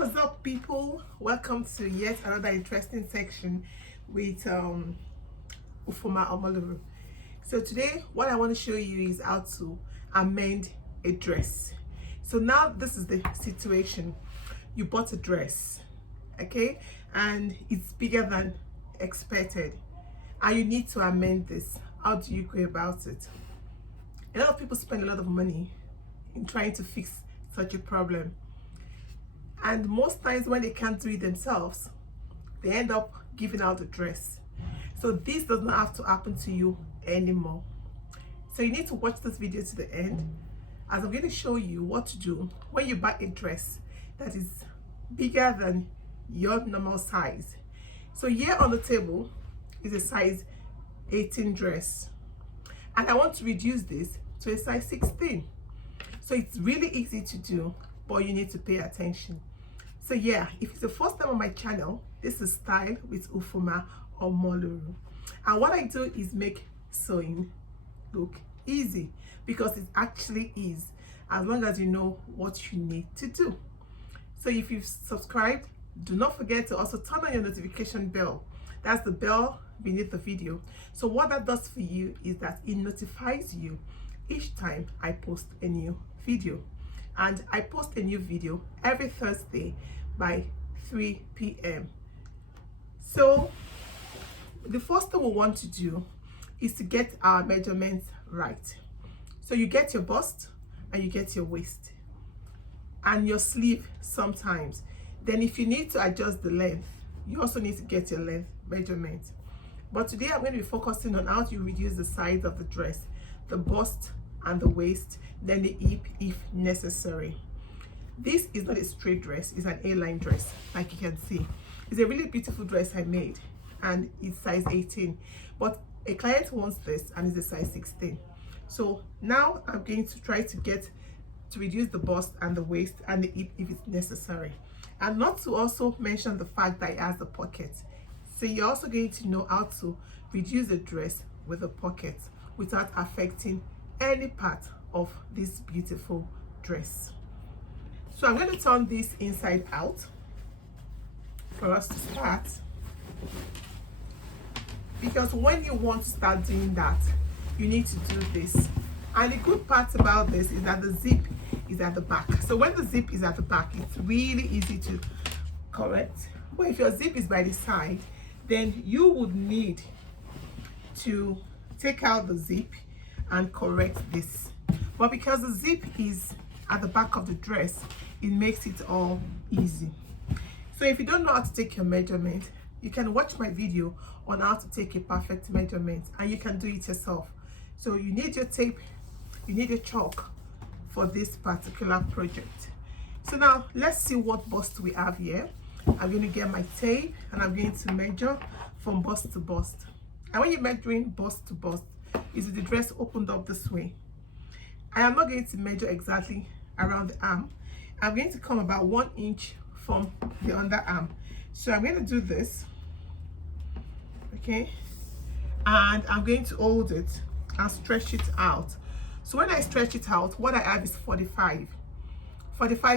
What's up, people? Welcome to yet another interesting section with Ufoma. So today what I want to show you is how to amend a dress. So now this is the situation. You bought a dress, okay, and it's bigger than expected, and you need to amend this. How do you go about it? A lot of people spend a lot of money in trying to fix such a problem, and most times when they can't do it themselves, they end up giving out the dress. So this does not have to happen to you anymore. So you need to watch this video to the end, as I'm going to show you what to do when you buy a dress that is bigger than your normal size. So here on the table is a size 18 dress, and I want to reduce this to a size 16. So it's really easy to do, but you need to pay attention. So yeah, if it's the first time on my channel, this is Style with Ufoma or Moluru, and what I do is make sewing look easy, because it actually is, as long as you know what you need to do. So if you've subscribed, do not forget to also turn on your notification bell. That's the bell beneath the video. So what that does for you is that it notifies you each time I post a new video, and I post a new video every Thursday by 3 p.m. So the first thing we want to do is to get our measurements right. So you get your bust and you get your waist and your sleeve sometimes. Then if you need to adjust the length, you also need to get your length measurement. But today I'm going to be focusing on how to reduce the size of the dress, the bust and the waist, then the hip if necessary. This is not a straight dress, it's an A-line dress, like you can see. It's a really beautiful dress I made, and it's size 18, but a client wants this and it's a size 16. So now I'm going to try to reduce the bust and the waist and the hip if it's necessary, and not to also mention the fact that it has a pocket. So you're also going to know how to reduce the dress with a pocket without affecting any part of this beautiful dress. So I'm going to turn this inside out for us to start, because when you want to start doing that, you need to do this. And the good part about this is that the zip is at the back. So when the zip is at the back, it's really easy to correct. But if your zip is by the side, then you would need to take out the zip and correct this. But because the zip is at the back of the dress, it makes it all easy. So if you don't know how to take your measurement, you can watch my video on how to take a perfect measurement, and you can do it yourself. So you need your tape, you need a chalk for this particular project. So now let's see what bust we have here. I'm going to get my tape and I'm going to measure from bust to bust. And when you're measuring bust to bust, is with the dress opened up this way. I am not going to measure exactly around the arm. I'm going to come about 1 inch from the underarm. So I'm going to do this, okay, and I'm going to hold it and stretch it out. So when I stretch it out, what I have is 45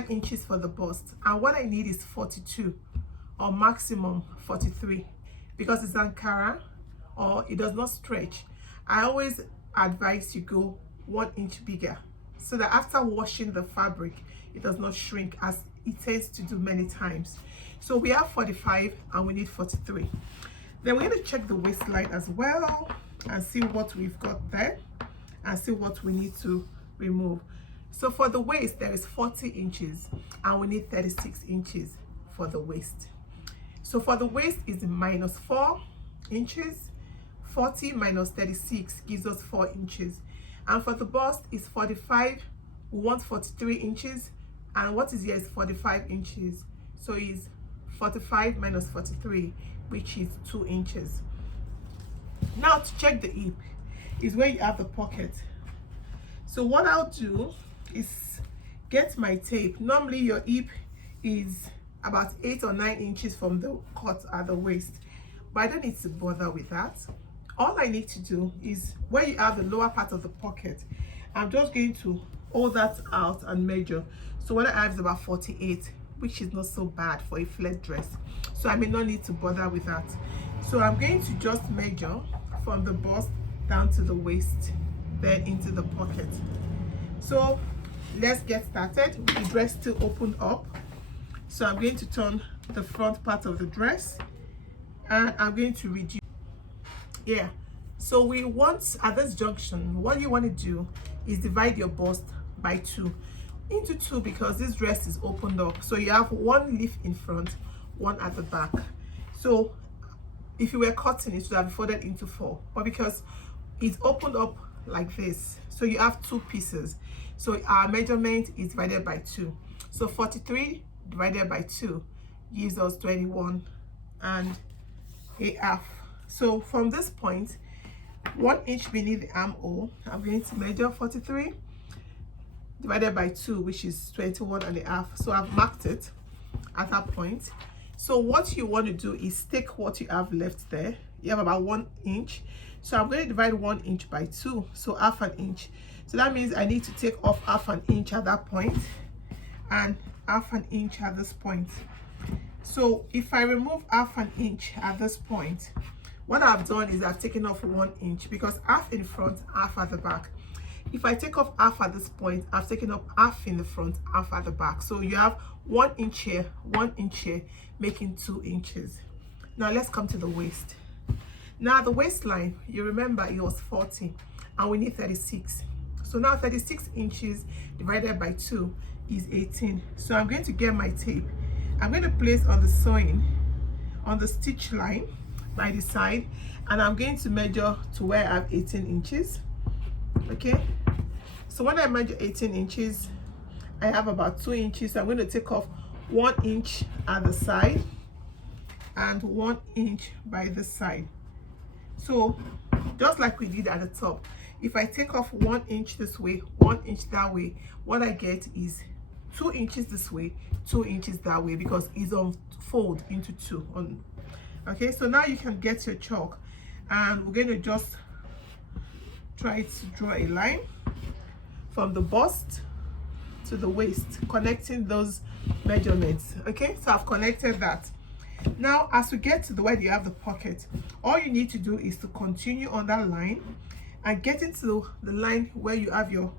inches for the bust, and what I need is 42 or maximum 43, because it's Ankara or it does not stretch. I always advise you go 1 inch bigger, so that after washing the fabric, it does not shrink as it tends to do many times. So we have 45 and we need 43. Then we're going to check the waistline as well and see what we've got there and see what we need to remove. So for the waist, there is 40 inches and we need 36 inches for the waist. So for the waist is minus 4 inches. 40 minus 36 gives us 4 inches. And for the bust is 45, we want 43 inches, and what is here is 45 inches. So it's 45 minus 43, which is 2 inches. Now to check the hip is where you have the pocket. So what I'll do is get my tape. Normally your hip is about 8 or 9 inches from the cut at the waist, but I don't need to bother with that. All I need to do is where you have the lower part of the pocket, I'm just going to hold that out and measure. So what I have is about 48, which is not so bad for a flared dress, so I may not need to bother with that. So I'm going to just measure from the bust down to the waist, then into the pocket. So let's get started. The dress still open up, so I'm going to turn the front part of the dress and I'm going to reduce. Yeah, so we want, at this junction, what you want to do is divide your bust by 2 into 2, because this dress is opened up, so you have one leaf in front, one at the back. So if you were cutting, it should have folded into 4, but because it's opened up like this, so you have 2 pieces, so our measurement is divided by 2. So 43 divided by 2 gives us 21 and a half. So from this point, 1 inch beneath the armhole, I'm going to measure 43 divided by 2, which is 21 and a half. So I've marked it at that point. So what you want to do is take what you have left there. You have about 1 inch, so I'm going to divide 1 inch by 2, so half an inch. So that means I need to take off half an inch at that point and half an inch at this point. So if I remove half an inch at this point, what I've done is I've taken off 1 inch, because half in front, half at the back. If I take off half at this point, I've taken off half in the front, half at the back. So you have 1 inch here, 1 inch here, making 2 inches. Now let's come to the waist. Now the waistline, you remember it was 40 and we need 36. So now 36 inches divided by 2 is 18. So I'm going to get my tape. I'm going to place on the sewing, on the stitch line by the side, and I'm going to measure to where I have 18 inches. Okay, so when I measure 18 inches, I have about 2 inches. So I'm going to take off 1 inch at the side and 1 inch by the side. So just like we did at the top, if I take off 1 inch this way, 1 inch that way, what I get is 2 inches this way, 2 inches that way, because it's on fold into 2 on. Okay, so now you can get your chalk, and we're going to just try to draw a line from the bust to the waist, connecting those measurements. Okay, so I've connected that. Now as we get to the where you have the pocket, all you need to do is to continue on that line and get into the line where you have your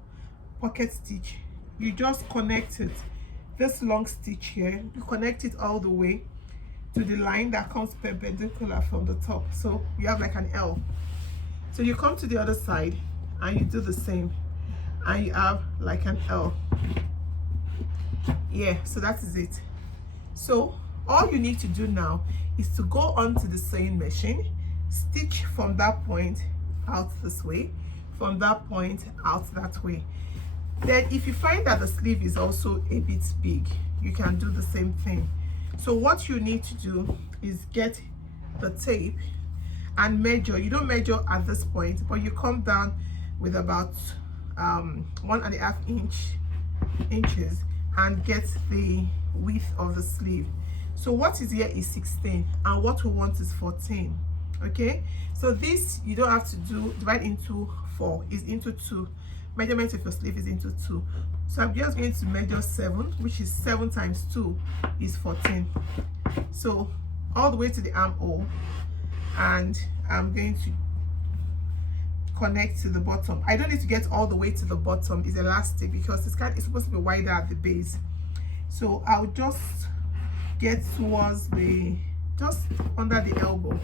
pocket stitch. You just connect it, this long stitch here, you connect it all the way to the line that comes perpendicular from the top, so you have like an L. So you come to the other side and you do the same, and you have like an L. Yeah, so that is it. So all you need to do now is to go onto the sewing machine, stitch from that point out this way, from that point out that way. Then if you find that the sleeve is also a bit big, you can do the same thing. So what you need to do is get the tape and measure. You don't measure at this point, but you come down with about 1.5 inches and get the width of the sleeve. So what is here is 16 and what we want is 14. Okay, so this you don't have to do divide into 4, is into 2. Measurement of your sleeve is into 2. So I'm just going to measure 7, which is 7 times 2 is 14. So all the way to the armhole, and I'm going to connect to the bottom. I don't need to get all the way to the bottom, it's elastic, because it's supposed to be wider at the base. So I'll just get towards the, just under the elbow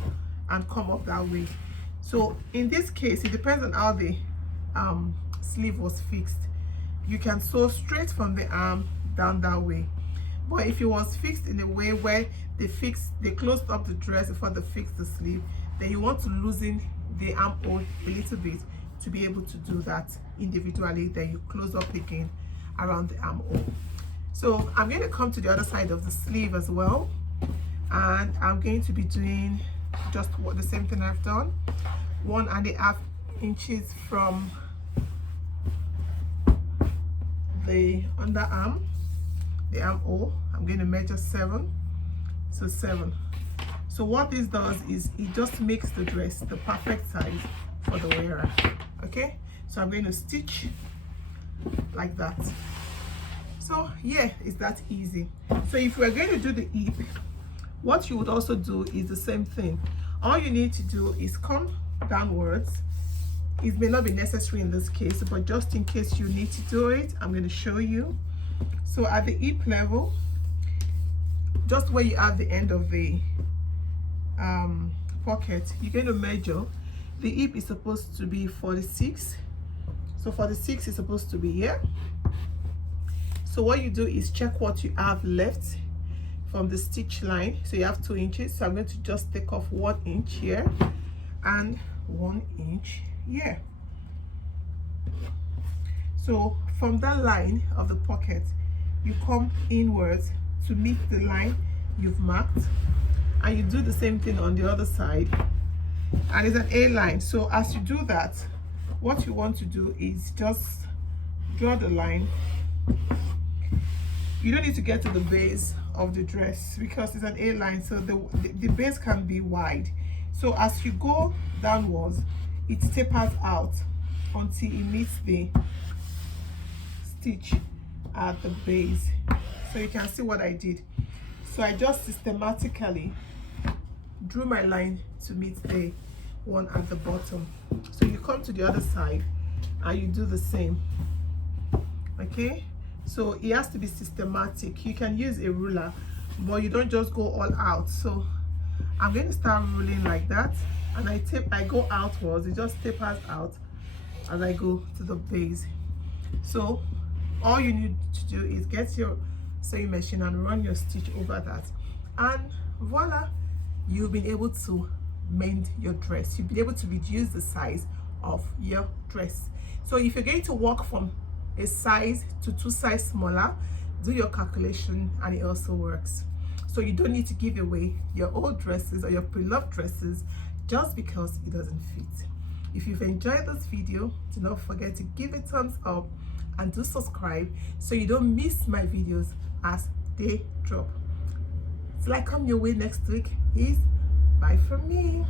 and come up that way. So in this case, it depends on how the sleeve was fixed. You can sew straight from the arm down that way, but if it was fixed in a way where they closed up the dress before they fixed the sleeve, then you want to loosen the armhole a little bit to be able to do that individually. Then you close up again around the armhole. So I'm going to come to the other side of the sleeve as well, and I'm going to be doing just the same thing I've done, 1.5 inches from the underarm, the armhole. I'm going to measure 7, so 7. So what this does is it just makes the dress the perfect size for the wearer. Okay, so I'm going to stitch like that. So yeah, it's that easy. So if we're going to do the hip, what you would also do is the same thing. All you need to do is come downwards. It may not be necessary in this case, but just in case you need to do it, I'm going to show you. So at the hip level, just where you have the end of the pocket, you're going to measure. The hip is supposed to be 46. So 46 is supposed to be here. So what you do is check what you have left from the stitch line. So you have 2 inches. So I'm going to just take off 1 inch here and 1 inch here. So from that line of the pocket, you come inwards to meet the line you've marked, and you do the same thing on the other side, and it's an A line. So as you do that, what you want to do is just draw the line. You don't need to get to the base of the dress because it's an A line, so the base can be wide. So as you go downwards, it tapers out until it meets the stitch at the base. So you can see what I did. So I just systematically drew my line to meet the one at the bottom. So you come to the other side and you do the same. Okay, so it has to be systematic. You can use a ruler, but you don't just go all out. So I'm going to start ruling like that, and I go outwards. It just tapers out as I go to the base. So all you need to do is get your sewing machine and run your stitch over that, and voila, you've been able to mend your dress. You'll be able to reduce the size of your dress. So if you're going to work from a size to 2 sizes smaller, do your calculation and it also works. So you don't need to give away your old dresses or your pre-loved dresses just because it doesn't fit. If you've enjoyed this video, do not forget to give it a thumbs up and do subscribe so you don't miss my videos as they drop. Till I come your way next week, is bye from me.